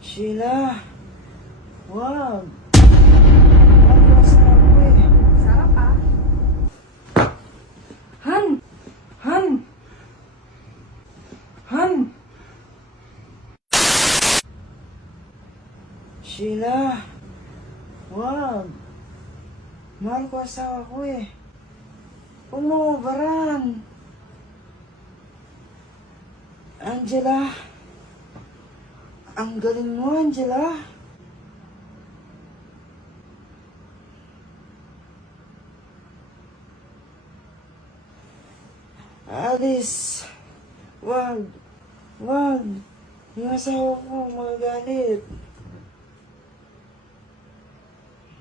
Sheila, wag. Malas na ako eh. Sarap ah. Han! Han! Han! Sheila, wag. Mahal ko asawa ko eh. Huwag mo ubaran. Angela. Ang galing mo, Angela. Alice. Wag. Wag. Yung asawa ko magagalit.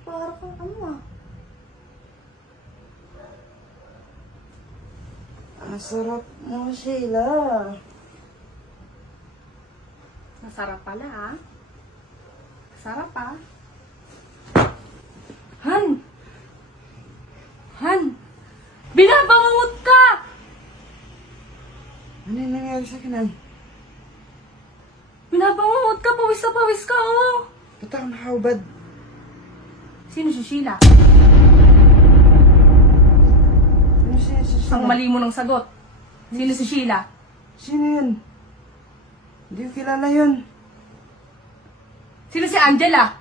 Para kang ano ah. Ang sarap mo, Sheila. Masarap pala ah. Sarap ah. Han! Han! Binabangungot ka! Ano yung nangyari sa akin? Binabangungot ka! Pawis na pawis ka, oh! Ba't ako nakahubad? Sino si Sheila? Ano siya? Ang mali mo ng sagot. Sino si Sheila? Sino yun? Hindi ko kilala yun. Sino si Angela?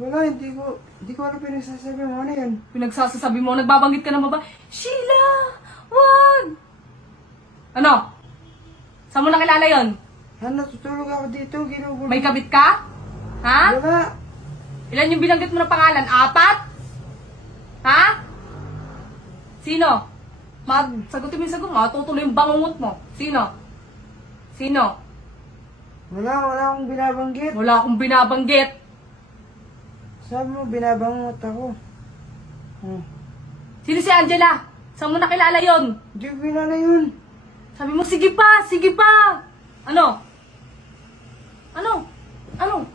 Wala, hindi ko alam pinagsasabi mo. Ano yun? Pinagsasabi mo, nagbabanggit ka ng babae. Sheila! Wag! Ano? Saan mo nakilala yon? Han, natutulog ako dito. Ginugulo. May kabit ka? Ha? Wala. Ilan yung binanggit mo ng pangalan? 4? Ha? Sino? Sagutin mo yung sagot mo. Matutuloy yung bangungot mo. Sino? Sino? Wala akong binabanggit. Wala akong binabanggit. Sabi mo, binabangot ako. Sino si Angela? Saan mo nakilala yon? Hindi ko kilala yun. Sabi mo, sige pa, sige pa. Ano? Ano? Ano?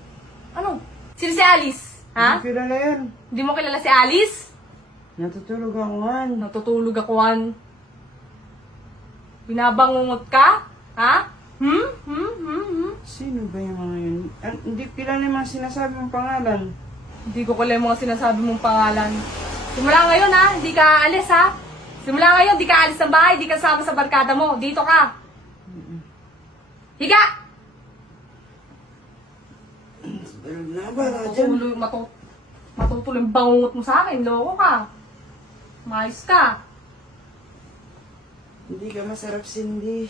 Ano? Sino si Alice? Ha? Hindi ko kilala yun. Hindi mo kilala si Alice? Natutulog ako, Han. Natutulog ako, Juan. Binabangungot ka? Ha? Sino ba yung mga yun? Hindi ko kilala yung mga sinasabi mong pangalan. Hindi ko kilala yung mga sinasabi mong pangalan. Simula ngayon, ha? Hindi ka aalis, ha? Simula ngayon, hindi ka aalis ng bahay, hindi ka sama sa barkada mo. Dito ka. Higa! Na ba, dyan? Matutuloy yung bangungot mo sa akin. Loko ka. Mayos ka. Hindi ka masarap, Cindy.